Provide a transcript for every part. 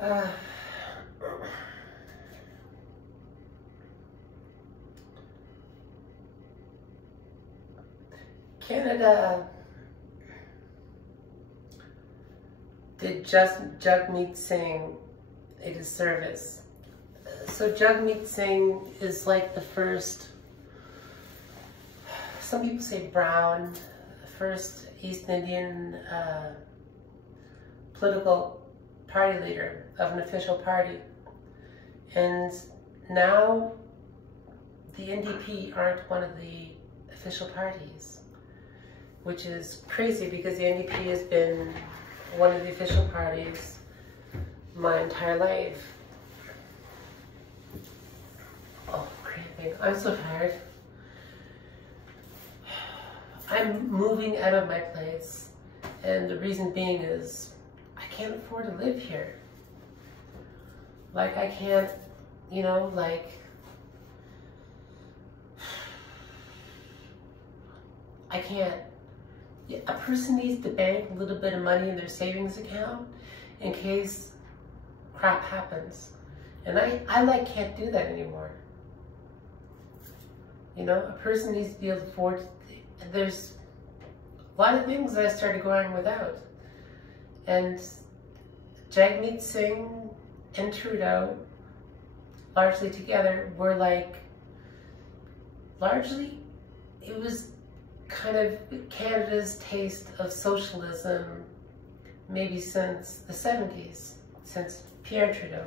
Uh, Canada did Jagmeet Singh a disservice. So Jagmeet Singh is like the first, some people say brown, first East Indian political party leader of an official party. And now the NDP aren't one of the official parties, which is crazy because the NDP has been one of the official parties my entire life. Oh, cramping. I'm so tired. I'm moving out of my place, and the reason being is I can't afford to live here. Like, I can't, you know, like, I can't. A person needs to bank a little bit of money in their savings account in case crap happens. And I like can't do that anymore. You know, a person needs to be able to afford, there's a lot of things that I started going without. And Jagmeet Singh and Trudeau, largely together, were like, largely, it was kind of Canada's taste of socialism, maybe since the 70s, since Pierre Trudeau.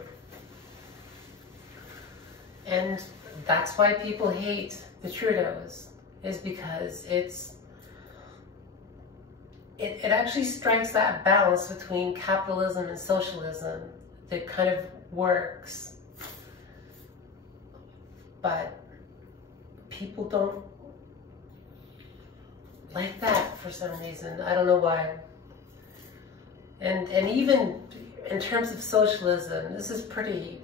And that's why people hate the Trudeaus, is because it actually strikes that balance between capitalism and socialism that kind of works. But people don't like that for some reason. I don't know why. And even in terms of socialism, this is pretty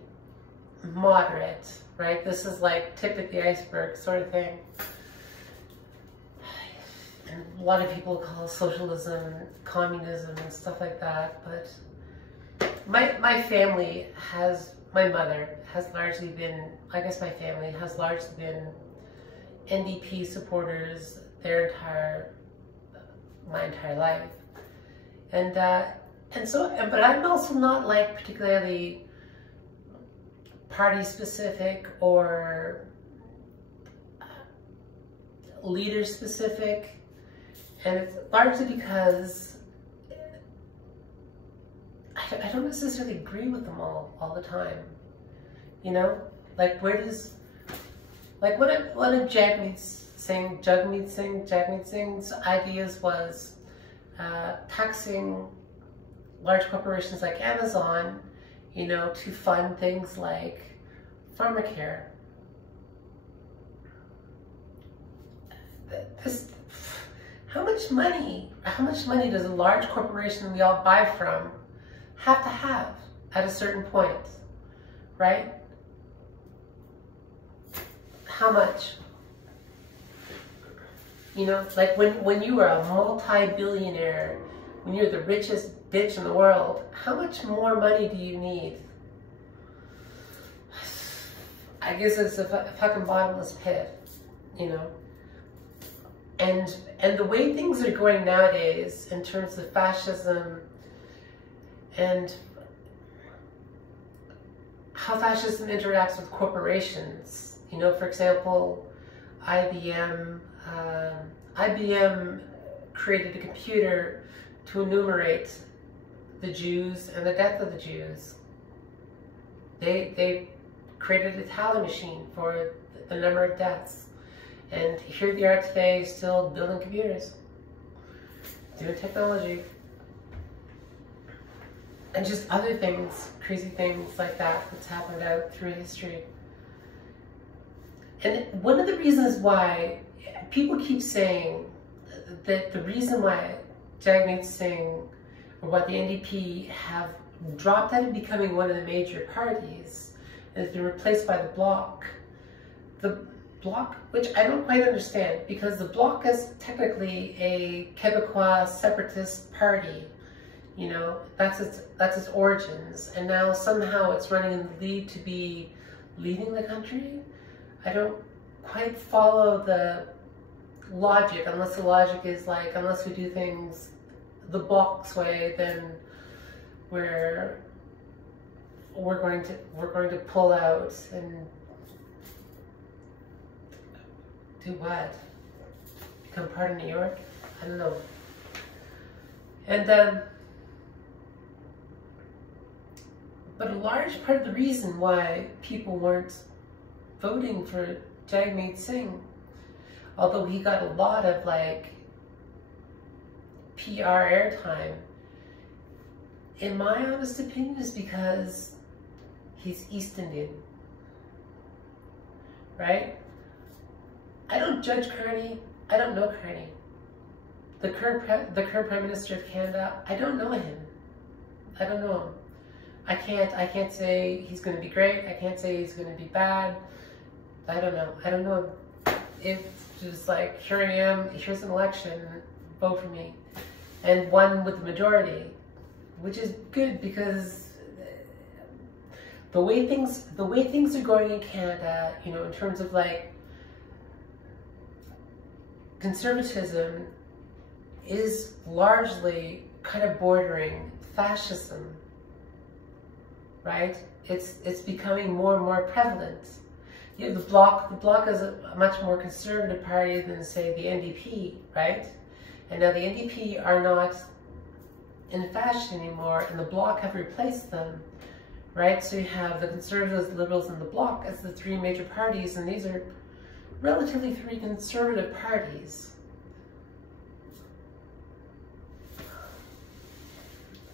moderate, right? This is like tip of the iceberg sort of thing. And a lot of people call socialism communism and stuff like that, but my family has, my mother has largely been, I guess my family has largely been NDP supporters my entire life. And so, but I'm also not like particularly party specific or leader specific. And it's largely because I don't necessarily agree with them all the time. You know, like where does, like one of Jagmeet Singh's ideas was taxing large corporations like Amazon, you know, to fund things like pharmacare. How much money does a large corporation we all buy from have to have at a certain point, right? How much? You know, like when you are a multi-billionaire, when you're the richest bitch in the world, how much more money do you need? I guess it's a fucking bottomless pit, you know? And the way things are going nowadays in terms of fascism and how fascism interacts with corporations, you know, for example, IBM created a computer to enumerate the Jews and the death of the Jews. They created a tally machine for the number of deaths. And here they are today, still building computers, doing technology, and just other things, crazy things like that that's happened out through history. And one of the reasons why people keep saying that the reason why Jagmeet Singh or what the NDP have dropped out of becoming one of the major parties and has been replaced by the Bloc. The Bloc, which I don't quite understand, because the Bloc is technically a Quebecois separatist party You know, that's its origins, and now somehow it's running in the lead to be leading the country. I don't quite follow the logic, unless the logic is like, unless we do things the Bloc's way, then we're going to pull out and do what? Become part of New York? I don't know. And but a large part of the reason why people weren't voting for Jagmeet Singh, although he got a lot of like PR airtime, in my honest opinion, is because he's East Indian, right? I don't judge Carney. I don't know Carney. The current Prime Minister of Canada, I don't know him. I don't know him. I can't say he's going to be great. I can't say he's going to be bad. I don't know. I don't know. It's just like, here I am. Here's an election. Vote for me, and won with the majority, which is good because the way things are going in Canada, you know, in terms of like conservatism, is largely kind of bordering fascism, right? It's becoming more and more prevalent. You know, the Bloc is a much more conservative party than, say, the NDP, right? And now the NDP are not in fashion anymore, and the Bloc have replaced them, right? So you have the Conservatives, the Liberals, and the Bloc as the three major parties, and these are relatively three conservative parties.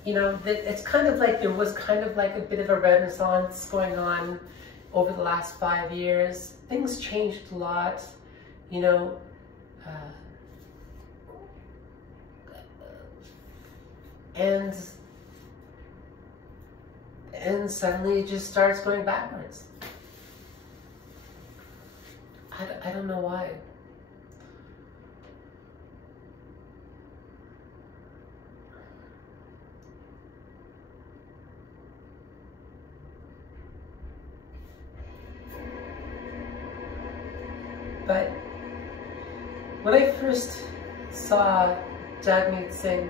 You know, it's kind of like there was kind of like a bit of a renaissance going on over the last 5 years. Things changed a lot, you know. And suddenly it just starts going backwards. I don't know why. But when I first saw Jagmeet Singh,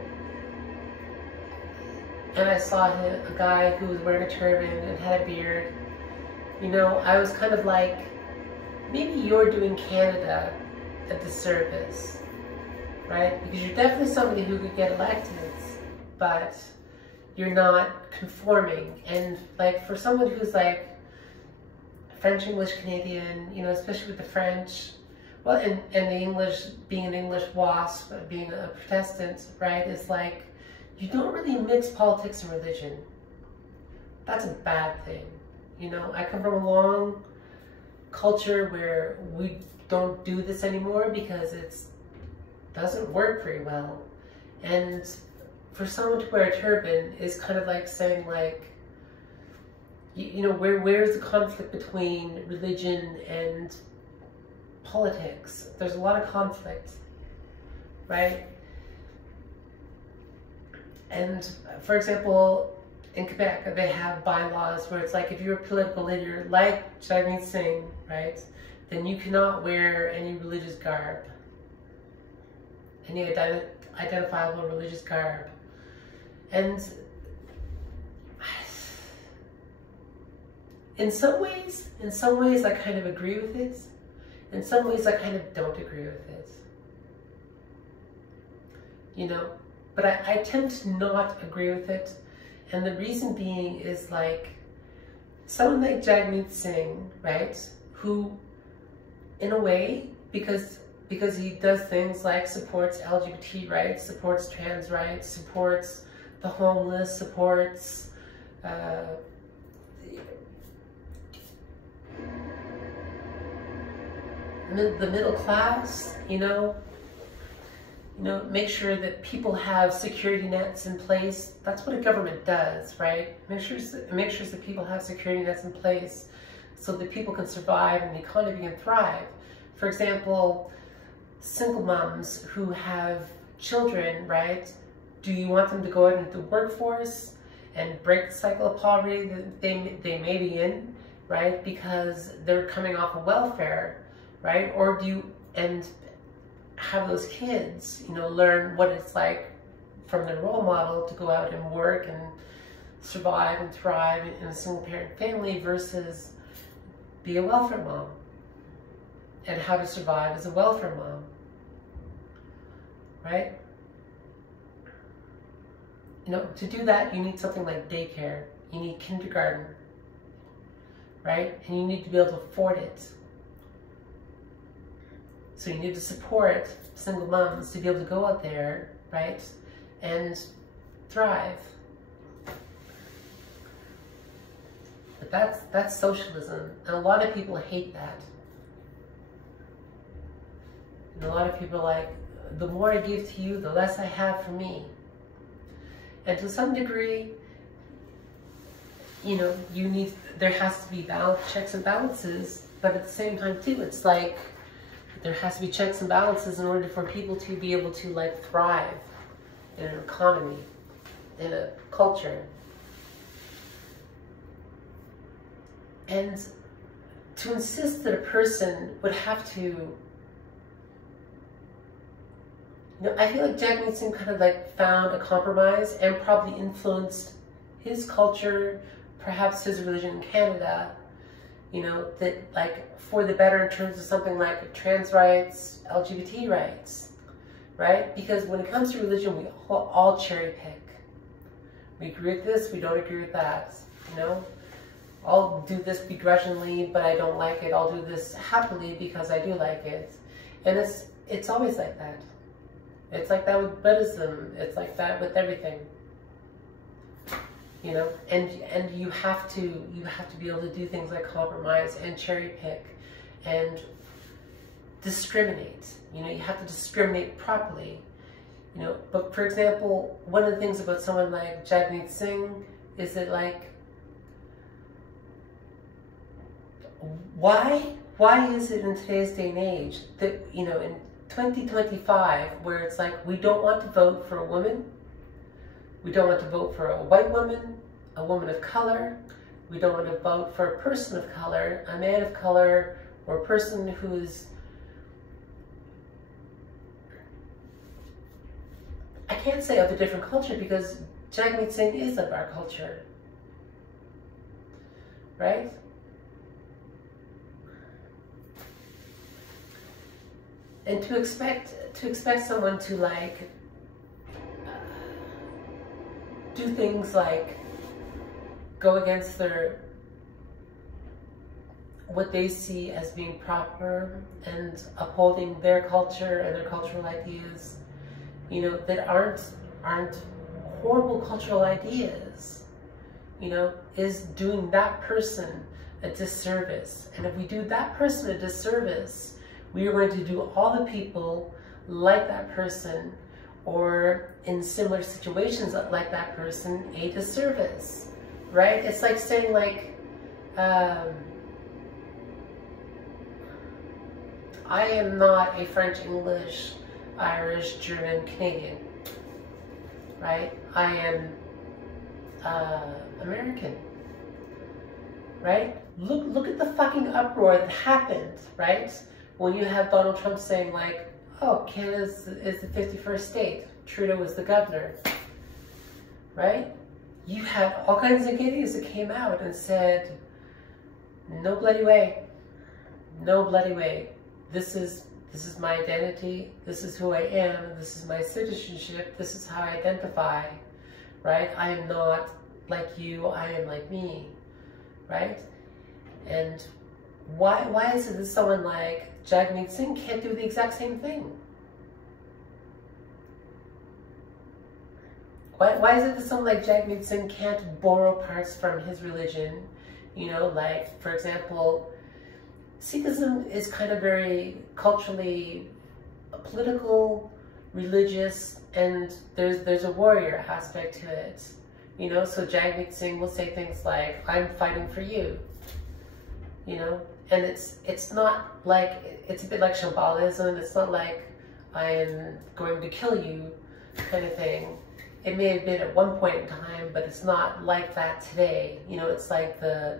and I saw a guy who was wearing a turban and had a beard, you know, I was kind of like, maybe you're doing Canada a disservice, right? Because you're definitely somebody who could get elected, but you're not conforming. And like for someone who's like French, English, Canadian, you know, especially with the French, well, and the English, being an English WASP, being a Protestant, right, is like, you don't really mix politics and religion. That's a bad thing. You know, I come from a long culture where we don't do this anymore because it doesn't work very well. And for someone to wear a turban is kind of like saying like, you know, where's the conflict between religion and politics? There's a lot of conflict, right? And for example, in Quebec, they have bylaws where it's like, if you're a political leader like Jagmeet Singh, right, then you cannot wear any religious garb, any identifiable religious garb. And in some ways I kind of agree with it. In some ways I kind of don't agree with it. You know, but I tend to not agree with it. And the reason being is like, someone like Jagmeet Singh, right, who in a way, because he does things like supports LGBT rights, supports trans rights, supports the homeless, supports the middle class, you know, make sure that people have security nets in place. That's what a government does, right? Make sure that people have security nets in place so that people can survive and the economy can thrive. For example, single moms who have children, right, do you want them to go out into the workforce and break the cycle of poverty that they may be in, right? Because they're coming off of welfare, right? Or do you, and have those kids, you know, learn what it's like from their role model to go out and work and survive and thrive in a single parent family versus be a welfare mom, and how to survive as a welfare mom, right? You know, to do that, you need something like daycare, you need kindergarten, right? And you need to be able to afford it. So you need to support single moms to be able to go out there, right, and thrive. But that's socialism, and a lot of people hate that. And a lot of people are like, the more I give to you, the less I have for me. And to some degree, you know, there has to be checks and balances, but at the same time too, it's like, there has to be checks and balances in order for people to be able to like thrive in an economy, in a culture. And to insist that a person would have to, you know, I feel like Jagmeet Singh kind of like found a compromise and probably influenced his culture, perhaps his religion in Canada, you know, that like for the better in terms of something like trans rights, LGBT rights, right? Because when it comes to religion, we all cherry pick. We agree with this, we don't agree with that, you know? I'll do this begrudgingly, but I don't like it. I'll do this happily because I do like it. And it's always like that. It's like that with Buddhism. It's like that with everything. You know, and you have to be able to do things like compromise and cherry pick and discriminate. You know, you have to discriminate properly. You know, but for example, one of the things about someone like Jagmeet Singh is that like, why is it in today's day and age that, you know, in 2025, where it's like we don't want to vote for a woman, we don't want to vote for a white woman, a woman of color, we don't want to vote for a person of color, a man of color, or a person who's, I can't say of a different culture because Jagmeet Singh is of our culture, right? And to expect someone to like do things like go against what they see as being proper and upholding their culture and their cultural ideas, you know, that aren't horrible cultural ideas, you know, is doing that person a disservice. And if we do that person a disservice, we are going to do all the people like that person or in similar situations like that person a disservice, right? It's like saying like, I am not a French, English, Irish, German, Canadian, right? I am American, right? Look at the fucking uproar that happened, right? When you have Donald Trump saying like, oh, Canada is the 51st state, Trudeau is the governor, right? You had all kinds of Canadians that came out and said, no bloody way, no bloody way. This is my identity, this is who I am, this is my citizenship, this is how I identify, right? I am not like you, I am like me, right? And why is it that someone like Jagmeet Singh can't do the exact same thing? Why is it that someone like Jagmeet Singh can't borrow parts from his religion? You know, like, for example, Sikhism is kind of very culturally political, religious, and there's a warrior aspect to it. You know, so Jagmeet Singh will say things like, I'm fighting for you. You know, and it's not like, it's a bit like Shambhalism. It's not like I am going to kill you kind of thing. It may have been at one point in time, but it's not like that today. You know, it's like the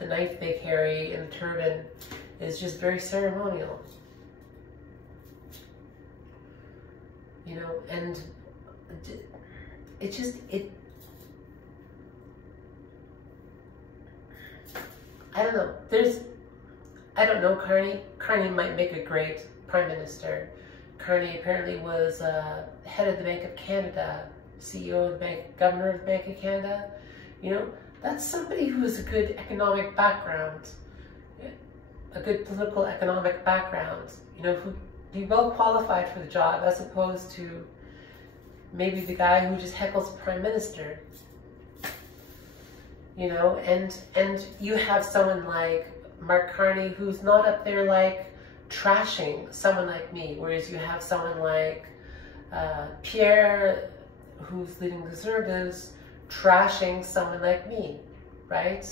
knife they carry and the turban is just very ceremonial. You know, and I don't know. I don't know, Carney might make a great prime minister. Carney apparently was head of the Bank of Canada, CEO of the bank, governor of the Bank of Canada. You know, that's somebody who has a good economic background, a good political economic background, you know, who be well qualified for the job, as opposed to maybe the guy who just heckles the prime minister. You know, and you have someone like Mark Carney who's not up there like trashing someone like me, whereas you have someone like Pierre, who's leading Conservatives, trashing someone like me, right?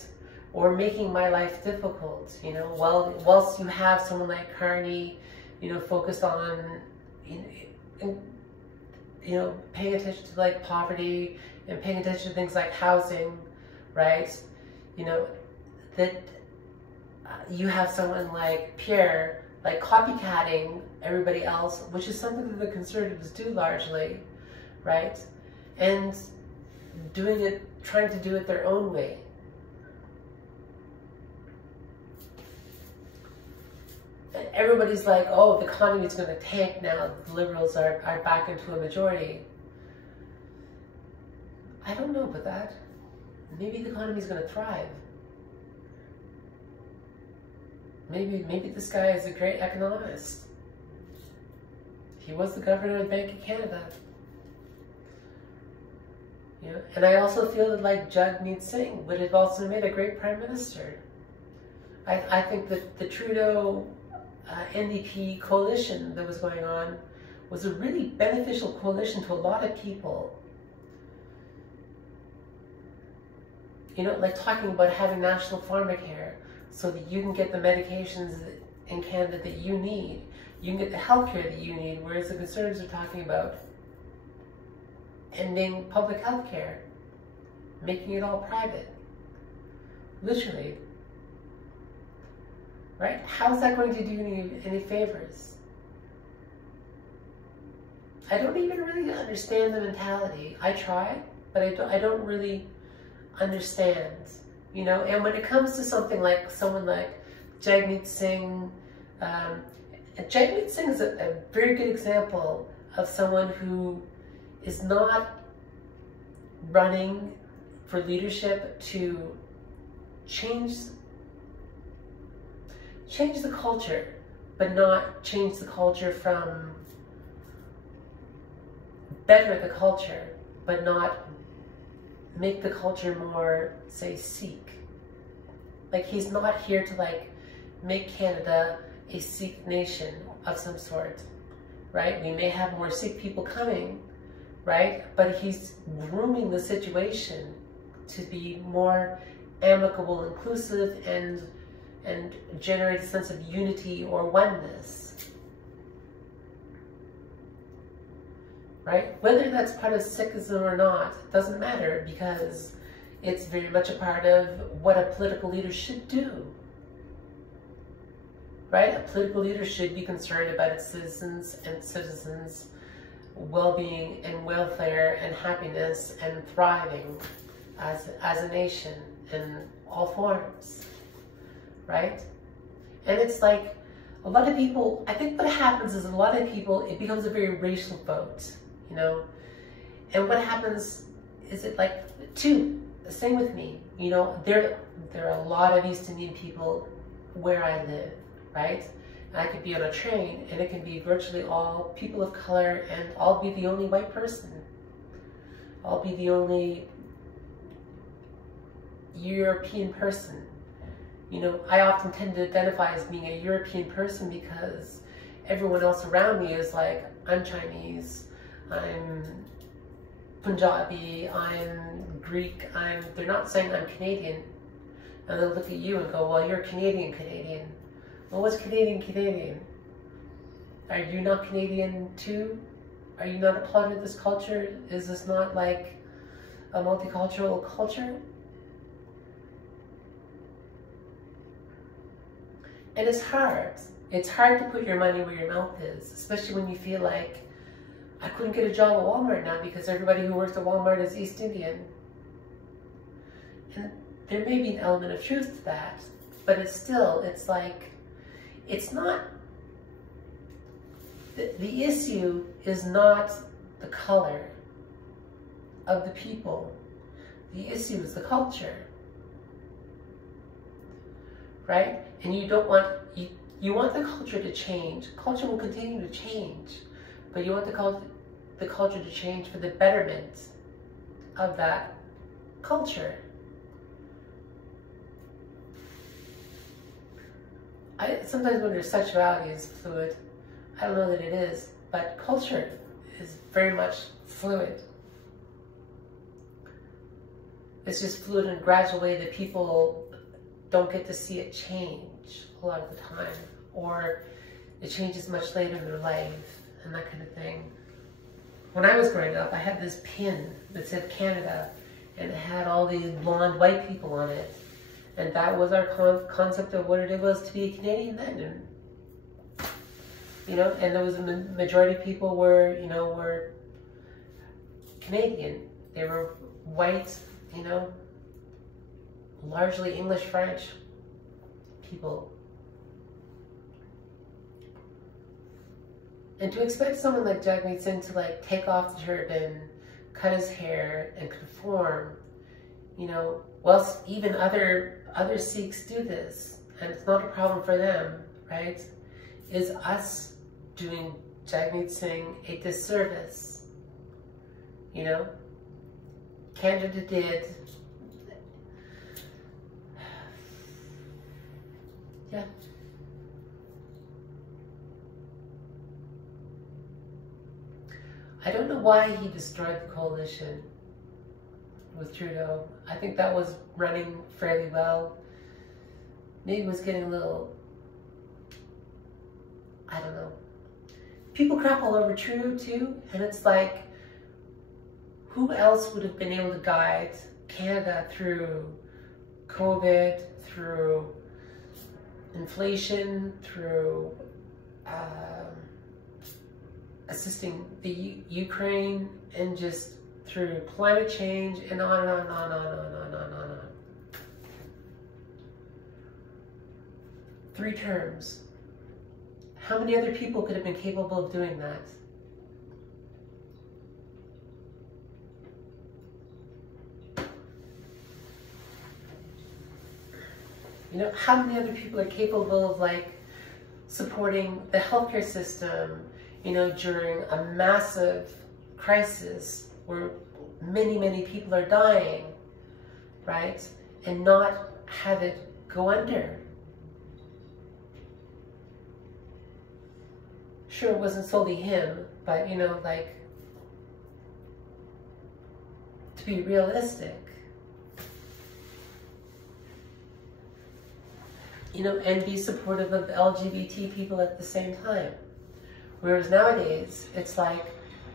Or making my life difficult, you know, whilst you have someone like Carney, you know, focused on, you know, paying attention to like poverty and paying attention to things like housing, right? You know, that you have someone like Pierre, like copycatting everybody else, which is something that the Conservatives do largely, right? And doing it, trying to do it their own way. And everybody's like, oh, the economy is going to tank now. The Liberals are back into a majority. I don't know about that. Maybe the economy is going to thrive. Maybe this guy is a great economist. He was the governor of the Bank of Canada. You know, and I also feel that like Jagmeet Singh would have also made a great prime minister. I think that the Trudeau NDP coalition that was going on was a really beneficial coalition to a lot of people. You know, like talking about having national pharmacare so that you can get the medications in Canada that you need. You can get the healthcare that you need, whereas the Conservatives are talking about ending public healthcare, making it all private. Literally. Right? How's that going to do any favors? I don't even really understand the mentality. I try, but I don't really understand, you know. And when it comes to someone like Jagmeet Singh, Jagmeet Singh is a very good example of someone who is not running for leadership to change the culture, but not change the culture from better the culture, but not make the culture more, say, Sikh. Like, he's not here to like make Canada a Sikh nation of some sort, right? We may have more Sikh people coming, right? But he's grooming the situation to be more amicable, inclusive, and generate a sense of unity or oneness, right? Whether that's part of Sikhism or not, it doesn't matter, because it's very much a part of what a political leader should do, right? A political leader should be concerned about its citizens' well-being and welfare and happiness and thriving as a nation in all forms, right? And it's like, a lot of people, I think what happens is a lot of people, it becomes a very racial vote, you know? And what happens is it like, same with me, you know, there are a lot of East Indian people where I live, right? And I could be on a train and it can be virtually all people of color, and I'll be the only white person. I'll be the only European person. You know, I often tend to identify as being a European person because everyone else around me is like, I'm Chinese, I'm Punjabi, I'm Greek, they're not saying I'm Canadian. And they'll look at you and go, well, you're Canadian. Well, what's Canadian? Are you not Canadian too? Are you not a part of this culture? Is this not like a multicultural culture? And it's hard. It's hard to put your money where your mouth is, especially when you feel like, I couldn't get a job at Walmart now because everybody who works at Walmart is East Indian. And there may be an element of truth to that, but it's still, it's like, it's not, the issue is not the color of the people. The issue is the culture, right? And you don't want, you want the culture to change. Culture will continue to change, but you want the culture to change for the betterment of that culture. I sometimes wonder if sexuality is fluid. I don't know that it is, but culture is very much fluid. It's just fluid in a gradual way that people don't get to see it change a lot of the time, or it changes much later in their life and that kind of thing. When I was growing up, I had this pin that said Canada, and it had all these blonde white people on it. And that was our concept of what it was to be a Canadian then. And, you know, and there was a majority of people were, you know, were Canadian. They were white, you know, largely English, French people. And to expect someone like Jagmeet Singh to like take off the turban, cut his hair, and conform, you know, well, even other Sikhs do this, and it's not a problem for them, right? Is us doing Jagmeet Singh a disservice, you know? Canada did. Yeah. I don't know why he destroyed the coalition with Trudeau. I think that was running fairly well. Maybe it was getting a little, I don't know. People crap all over Trudeau too, and it's like, who else would have been able to guide Canada through COVID, through inflation, through assisting the Ukraine, and just through climate change, and on and on and on and on and on and on and on. 3 terms. How many other people could have been capable of doing that? You know, how many other people are capable of like supporting the healthcare system, you know, during a massive crisis where many, many people are dying, right? And not have it go under. Sure, it wasn't solely him, but, you know, like, to be realistic, you know, and be supportive of LGBT people at the same time. Whereas nowadays, it's like,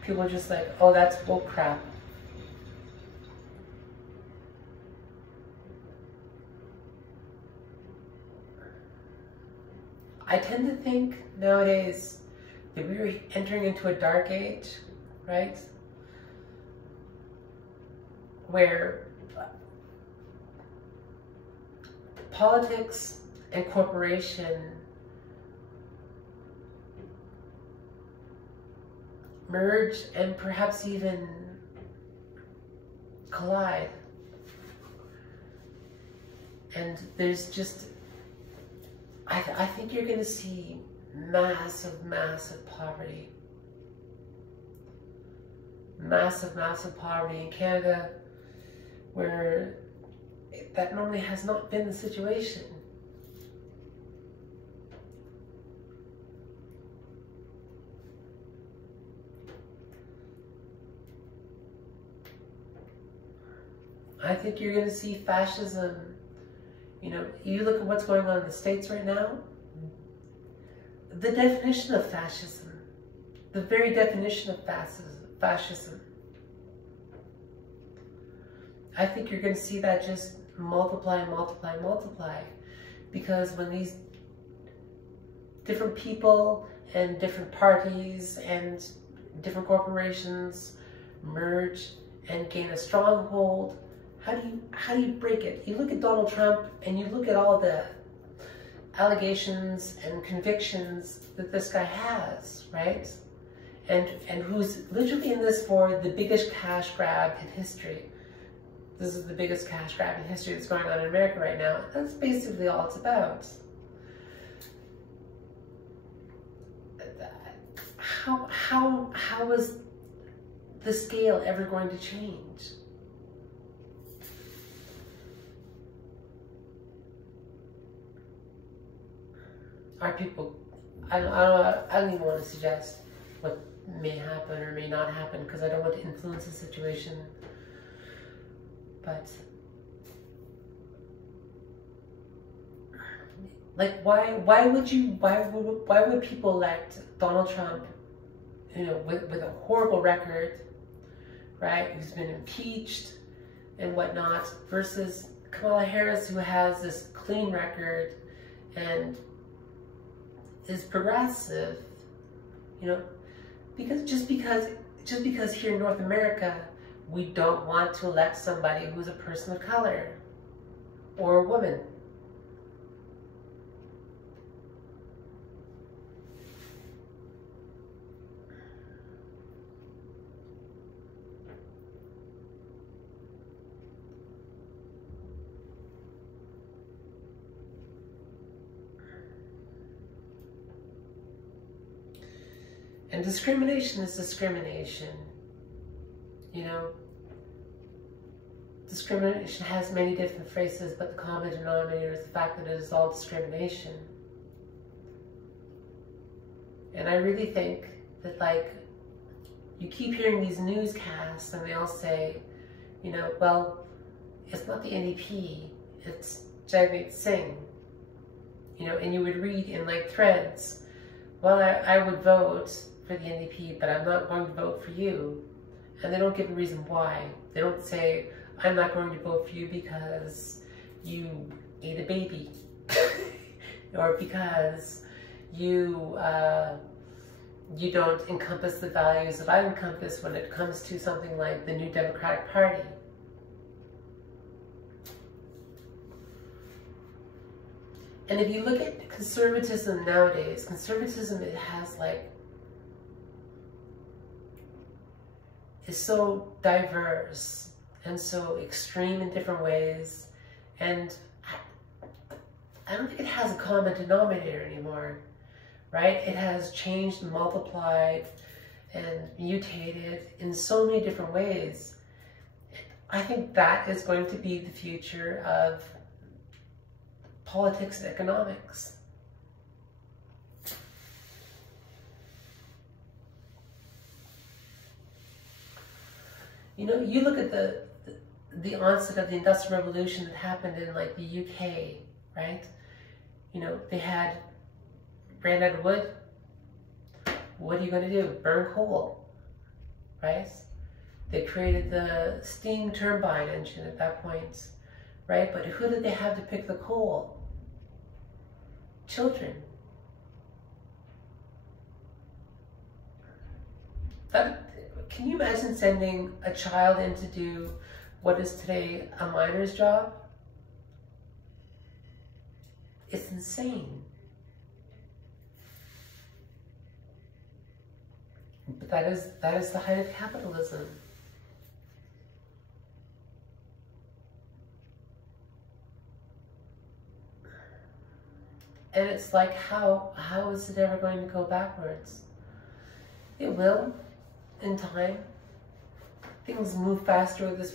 people are just like, oh, that's bull crap. I tend to think nowadays that we are entering into a dark age, right? Where politics and corporation merge and perhaps even collide. And there's just, I think you're going to see massive, massive poverty. Massive, massive poverty in Canada, where that normally has not been the situation. I think you're going to see fascism. You know, you look at what's going on in the States right now. The definition of fascism, the very definition of fascism. I think you're going to see that just multiply, multiply, multiply. Because when these different people and different parties and different corporations merge and gain a stronghold, how do you break it? You look at Donald Trump and you look at all the allegations and convictions that this guy has, right? And who's literally in this for the biggest cash grab in history. This is the biggest cash grab in history that's going on in America right now. That's basically all it's about. How is the scale ever going to change? Are people, I don't even want to suggest what may happen or may not happen because I don't want to influence the situation. But like, why would people elect Donald Trump, you know, with a horrible record, right, who's been impeached and whatnot, versus Kamala Harris, who has this clean record and is progressive, you know, just because here in North America we don't want to elect somebody who's a person of color or a woman. And discrimination is discrimination. You know, discrimination has many different phrases, but the common denominator is the fact that it is all discrimination. And I really think that, like, you keep hearing these newscasts and they all say, you know, well, it's not the NDP, it's Jagmeet Singh. You know, and you would read in like threads, well, I would vote for the NDP, but I'm not going to vote for you. And they don't give a reason why. They don't say, I'm not going to vote for you because you ate a baby. Or because you don't encompass the values that I encompass when it comes to something like the New Democratic Party. And if you look at conservatism nowadays, conservatism, it has like, is so diverse and so extreme in different ways, and I don't think it has a common denominator anymore, right? It has changed and multiplied and mutated in so many different ways. I think that is going to be the future of politics and economics. You know, you look at the onset of the Industrial Revolution that happened in like the UK, right? You know, they ran out of wood. What are you going to do? Burn coal, right? They created the steam turbine engine at that point, right? But who did they have to pick the coal? Children. Can you imagine sending a child in to do what is today a miner's job? It's insane. But that is the height of capitalism. And it's like, how is it ever going to go backwards? It will, in time. Things move faster with the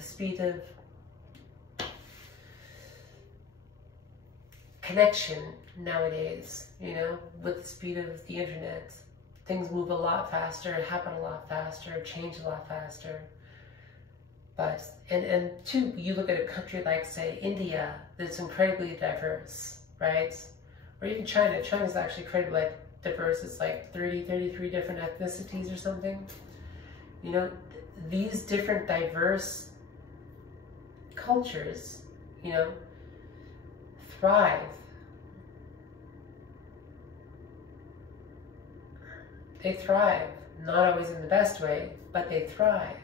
speed of connection nowadays, you know, with the speed of the internet. Things move a lot faster, happen a lot faster, change a lot faster. But, and two, you look at a country like, say, India, that's incredibly diverse, right? Or even China. China's actually incredibly diverse. It's like 33 different ethnicities or something. You know, these different diverse cultures, you know, thrive. They thrive, not always in the best way, but they thrive.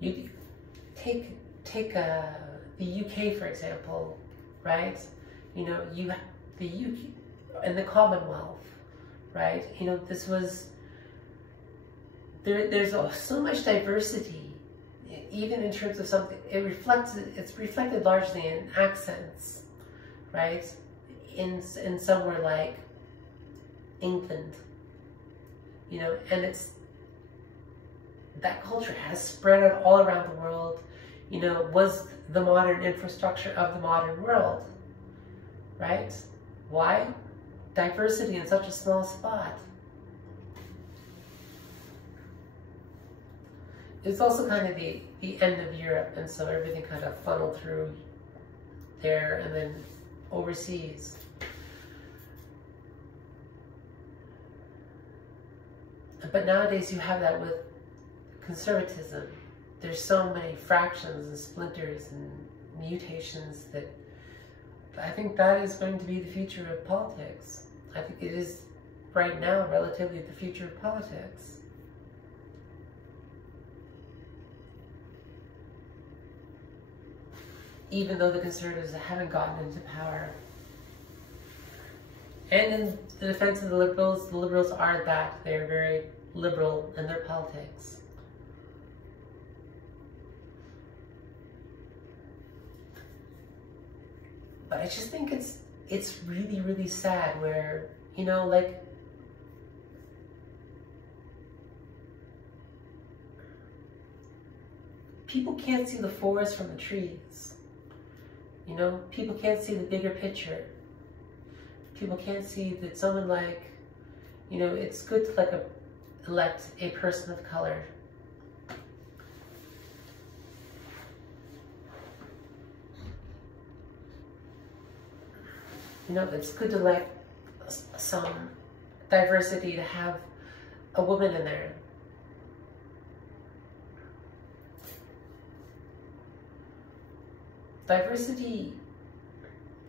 You take the UK, for example, right? You know, the UK and the Commonwealth, right? You know, this was, there's so much diversity, even in terms of something, it's reflected largely in accents, right? In somewhere like England, you know, and that culture has spread out all around the world, you know, was the modern infrastructure of the modern world, right? Why? Diversity in such a small spot. It's also kind of the end of Europe, and so everything kind of funneled through there and then overseas. But nowadays you have that with conservatism. There's so many fractions and splinters and mutations that I think that is going to be the future of politics. I think it is right now relatively the future of politics. Even though the conservatives haven't gotten into power. And in the defense of the liberals are that. They're very liberal in their politics. But I just think it's really, really sad where, you know, like, people can't see the forest from the trees. You know, people can't see the bigger picture. People can't see that someone like, you know, it's good to like elect a person of color. You know, it's good to elect some diversity, to have a woman in there. Diversity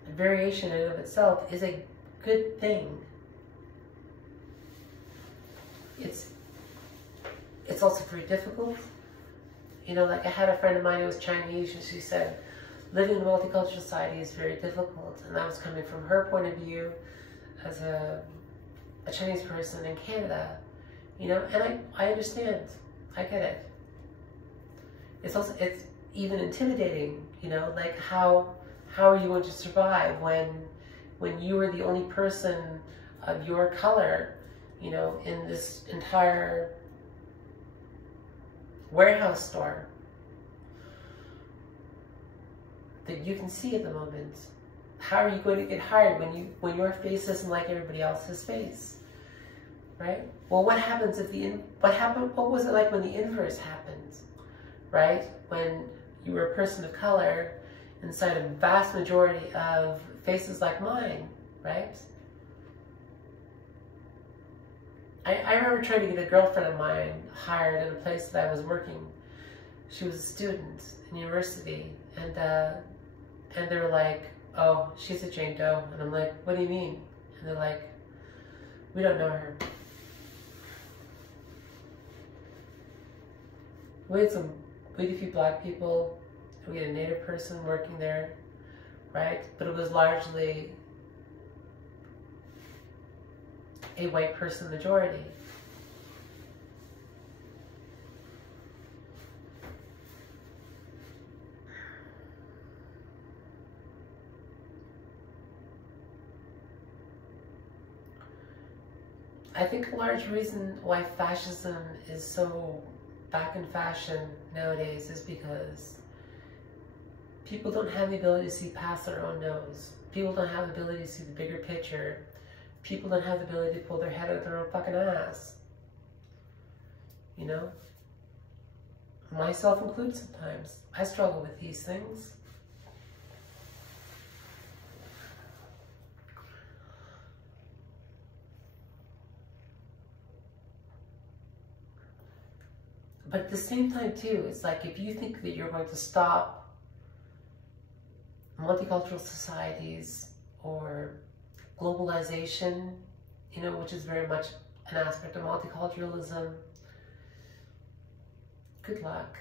and variation in and of itself is a good thing. It's also very difficult. You know, like I had a friend of mine who was Chinese, and she said, living in a multicultural society is very difficult. And that was coming from her point of view as a Chinese person in Canada. You know, and I understand. I get it. It's even intimidating, you know, like how are you going to survive when you are the only person of your color, you know, in this entire warehouse store that you can see at the moment? How are you going to get hired when your face isn't like everybody else's face, right? Well, what happens if what was it like when the inverse happened, right? When you were a person of color inside a vast majority of faces like mine, right? I remember trying to get a girlfriend of mine hired in a place that I was working. She was a student in university, and they were like, "Oh, she's a Jane Doe," and I'm like, "What do you mean?" And they're like, "We don't know her." We had a few black people. We had a Native person working there, right? But it was largely a white person majority. I think a large reason why fascism is so back in fashion nowadays is because people don't have the ability to see past their own nose. People don't have the ability to see the bigger picture. People don't have the ability to pull their head out of their own fucking ass. You know? Myself included sometimes. I struggle with these things. But at the same time too, it's like if you think that you're going to stop multicultural societies or globalization, you know, which is very much an aspect of multiculturalism, good luck.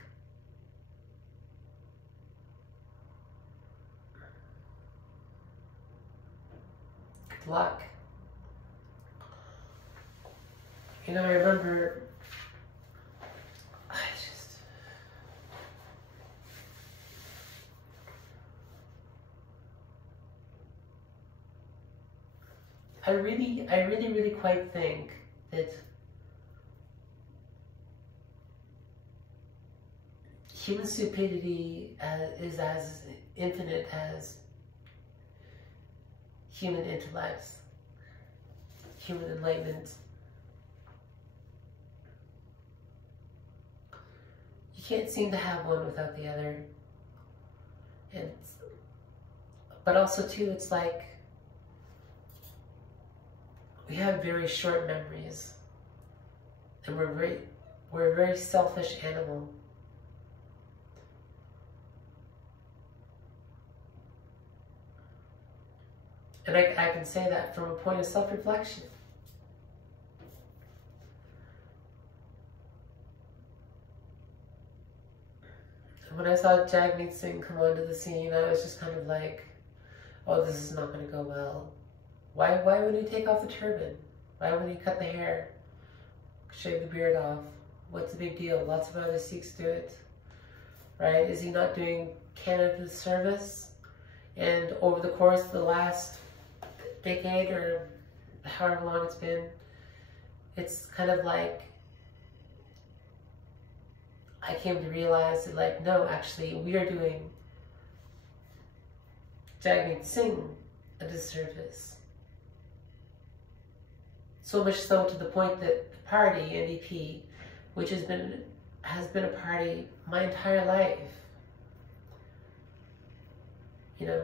Good luck. You know, I remember, I really quite think that human stupidity is as infinite as human intellects, human enlightenment. You can't seem to have one without the other. But also too, it's like we have very short memories, and we're a very selfish animal. And I can say that from a point of self-reflection. When I saw Jagmeet Singh come onto the scene, I was just kind of like, oh, this is not going to go well. Why wouldn't he take off the turban? Why wouldn't he cut the hair? Shave the beard off? What's the big deal? Lots of other Sikhs do it. Right? Is he not doing Canada's service? And over the course of the last decade, or however long it's been, it's kind of like I came to realize that, like, no, actually, we are doing Jagmeet Singh a disservice. So much so to the point that the party, NDP, which has been a party my entire life, you know,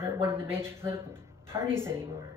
aren't one of the major political parties anymore.